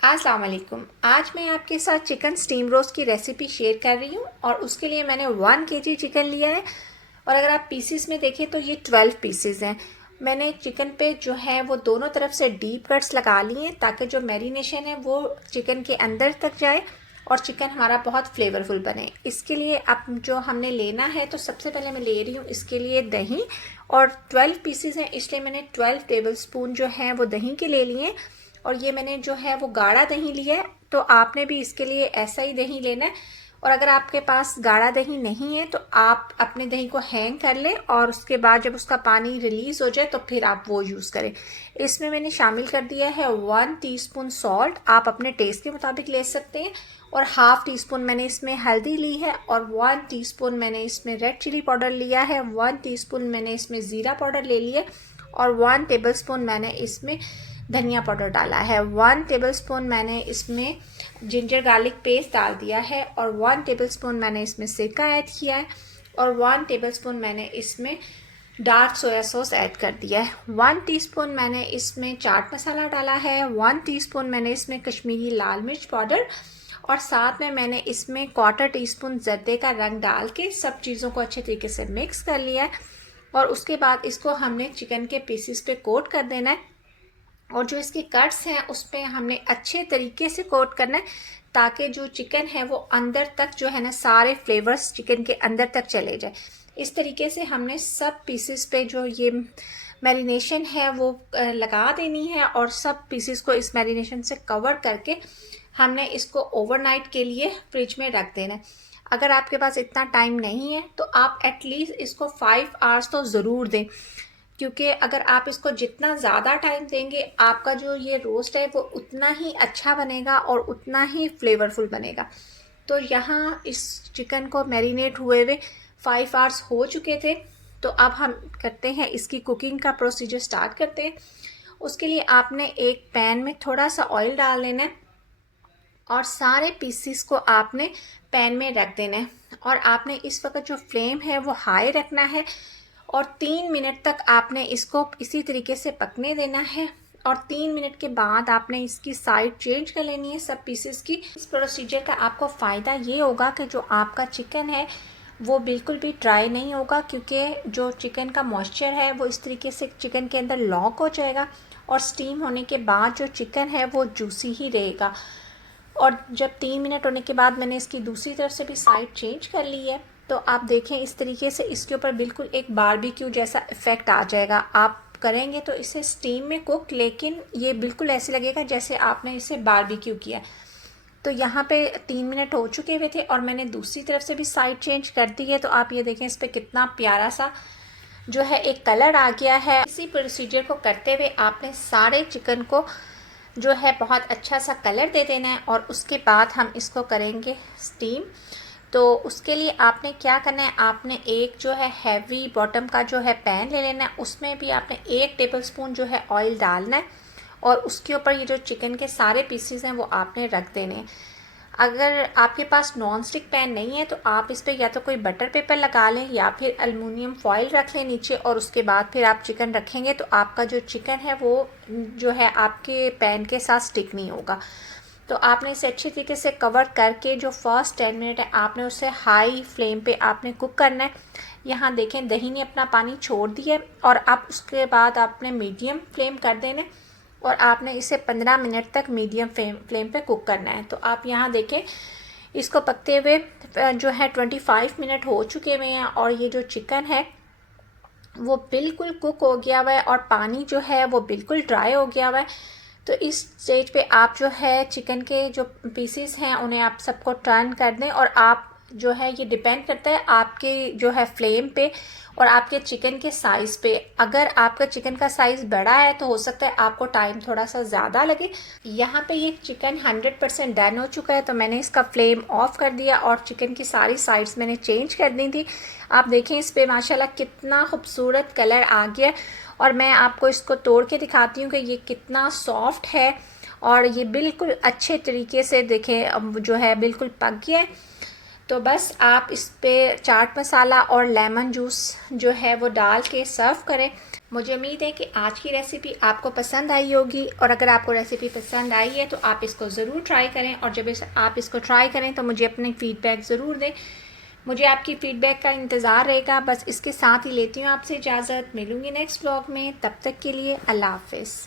अस्सलाम वालेकुम। आज मैं आपके साथ चिकन स्टीम रोस्ट की रेसिपी शेयर कर रही हूँ और उसके लिए मैंने 1 kg चिकन लिया है और अगर आप पीसेस में देखें तो ये 12 पीसेस हैं। मैंने चिकन पे जो है वो दोनों तरफ से डीप कट्स लगा लिए हैं ताकि जो मैरिनेशन है वो चिकन के अंदर तक जाए और चिकन हमारा बहुत फ्लेवरफुल बने। इसके लिए अब जो हमने लेना है तो सबसे पहले मैं ले रही हूँ इसके लिए दही और 12 पीसेस हैं इसलिए मैंने 12 टेबल स्पून जो है वो दही के ले लिए और ये मैंने जो है वो गाढ़ा दही लिया है, तो आपने भी इसके लिए ऐसा ही दही लेना है। और अगर आपके पास गाढ़ा दही नहीं है तो आप अपने दही को हैंग कर लें और उसके बाद जब उसका पानी रिलीज़ हो जाए तो फिर आप वो यूज़ करें। इसमें मैंने शामिल कर दिया है 1 टीस्पून सॉल्ट, आप अपने टेस्ट के मुताबिक ले सकते हैं, और हाफ़ टी स्पून मैंने इसमें हल्दी ली है और 1 टीस्पून मैंने इसमें रेड चिली पाउडर लिया है, 1 टीस्पून मैंने इसमें ज़ीरा पाउडर ले लिया और 1 टेबलस्पून मैंने इसमें धनिया पाउडर डाला है। 1 टेबलस्पून मैंने इसमें जिंजर गार्लिक पेस्ट डाल दिया है और 1 टेबलस्पून मैंने इसमें सिरका ऐड किया है और 1 टेबलस्पून मैंने इसमें डार्क सोया सॉस ऐड कर दिया है। 1 टीस्पून मैंने इसमें चाट मसाला डाला है, 1 टीस्पून मैंने इसमें कश्मीरी लाल मिर्च पाउडर और साथ में मैंने इसमें 1/4 टीस्पून जर्दे का रंग डाल के सब चीज़ों को अच्छे तरीके से मिक्स कर लिया है और उसके बाद इसको हमने चिकन के पीसेस पे कोट कर देना है और जो इसके कट्स हैं उस पर हमने अच्छे तरीके से कोट करना है ताकि जो चिकन है वो अंदर तक जो है ना सारे फ्लेवर्स चिकन के अंदर तक चले जाए। इस तरीके से हमने सब पीसेस पे जो ये मैरिनेशन है वो लगा देनी है और सब पीसेस को इस मैरिनेशन से कवर करके हमने इसको ओवरनाइट के लिए फ्रिज में रख देना है। अगर आपके पास इतना टाइम नहीं है तो आप एटलीस्ट इसको 5 आवर्स तो ज़रूर दें, क्योंकि अगर आप इसको जितना ज़्यादा टाइम देंगे आपका जो ये रोस्ट है वो उतना ही अच्छा बनेगा और उतना ही फ्लेवरफुल बनेगा। तो यहाँ इस चिकन को मैरिनेट हुए हुए 5 आवर्स हो चुके थे, तो अब हम करते हैं इसकी कुकिंग का प्रोसीजर स्टार्ट करते हैं। उसके लिए आपने एक पैन में थोड़ा सा ऑयल डाल लेना है और सारे पीसीस को आपने पैन में रख देना है और आपने इस वक्त जो फ्लेम है वो हाई रखना है और 3 मिनट तक आपने इसको इसी तरीके से पकने देना है और 3 मिनट के बाद आपने इसकी साइड चेंज कर लेनी है सब पीसेस की। इस प्रोसीजर का आपको फ़ायदा ये होगा कि जो आपका चिकन है वो बिल्कुल भी ड्राई नहीं होगा, क्योंकि जो चिकन का मॉइस्चर है वो इस तरीके से चिकन के अंदर लॉक हो जाएगा और स्टीम होने के बाद जो चिकन है वो जूसी ही रहेगा। और जब 3 मिनट होने के बाद मैंने इसकी दूसरी तरफ से भी साइड चेंज कर ली है तो आप देखें इस तरीके से इसके ऊपर बिल्कुल एक बारबेक्यू जैसा इफ़ेक्ट आ जाएगा। आप करेंगे तो इसे स्टीम में कुक, लेकिन ये बिल्कुल ऐसे लगेगा जैसे आपने इसे बारबेक्यू किया। तो यहाँ पे 3 मिनट हो चुके हुए थे और मैंने दूसरी तरफ से भी साइड चेंज कर दी है, तो आप ये देखें इस पर कितना प्यारा सा जो है एक कलर आ गया है। इसी प्रोसीजर को करते हुए आपने सारे चिकन को जो है बहुत अच्छा सा कलर दे देना है और उसके बाद हम इसको करेंगे स्टीम। तो उसके लिए आपने क्या करना है, आपने एक जो है हैवी बॉटम का जो है पैन ले लेना है, उसमें भी आपने 1 टेबलस्पून जो है ऑयल डालना है और उसके ऊपर ये जो चिकन के सारे पीसेस हैं वो आपने रख देने हैं। अगर आपके पास नॉन स्टिक पैन नहीं है तो आप इस पर या तो कोई बटर पेपर लगा लें या फिर एलुमिनियम फॉइल रख लें नीचे और उसके बाद फिर आप चिकन रखेंगे तो आपका जो चिकन है वो जो है आपके पैन के साथ स्टिक नहीं होगा। तो आपने इसे अच्छी तरीके से कवर करके जो फर्स्ट 10 मिनट है आपने उसे हाई फ्लेम पे आपने कुक करना है। यहाँ देखें दही ने अपना पानी छोड़ दिया है और अब उसके बाद आपने मीडियम फ्लेम कर देना है और आपने इसे 15 मिनट तक मीडियम फ्लेम पे कुक करना है। तो आप यहाँ देखें इसको पकते हुए जो है 25 मिनट हो चुके हुए हैं और ये जो चिकन है वो बिल्कुल कुक हो गया हुआ है और पानी जो है वो बिल्कुल ड्राई हो गया हुआ है। तो इस स्टेज पे आप जो है चिकन के जो पीसेस हैं उन्हें आप सबको टर्न कर दें और आप जो है ये डिपेंड करता है आपके जो है फ्लेम पे और आपके चिकन के साइज़ पे। अगर आपका चिकन का साइज़ बड़ा है तो हो सकता है आपको टाइम थोड़ा सा ज़्यादा लगे। यहाँ पे ये चिकन 100% डन हो चुका है तो मैंने इसका फ्लेम ऑफ कर दिया और चिकन की सारी साइड्स मैंने चेंज कर दी थी। आप देखें इस पर माशाल्लाह कितना खूबसूरत कलर आ गया और मैं आपको इसको तोड़ के दिखाती हूँ कि ये कितना सॉफ्ट है और ये बिल्कुल अच्छे तरीके से देखें जो है बिल्कुल पक गया है। तो बस आप इस पे चाट मसाला और लेमन जूस जो है वो डाल के सर्व करें। मुझे उम्मीद है कि आज की रेसिपी आपको पसंद आई होगी, और अगर आपको रेसिपी पसंद आई है तो आप इसको ज़रूर ट्राई करें, और जब आप इसको ट्राई करें तो मुझे अपने फ़ीडबैक ज़रूर दें। मुझे आपकी फ़ीडबैक का इंतज़ार रहेगा। बस इसके साथ ही लेती हूँ आपसे इजाज़त। मिलूँगी नेक्स्ट व्लॉग में, तब तक के लिए अल्लाह हाफ़िज़।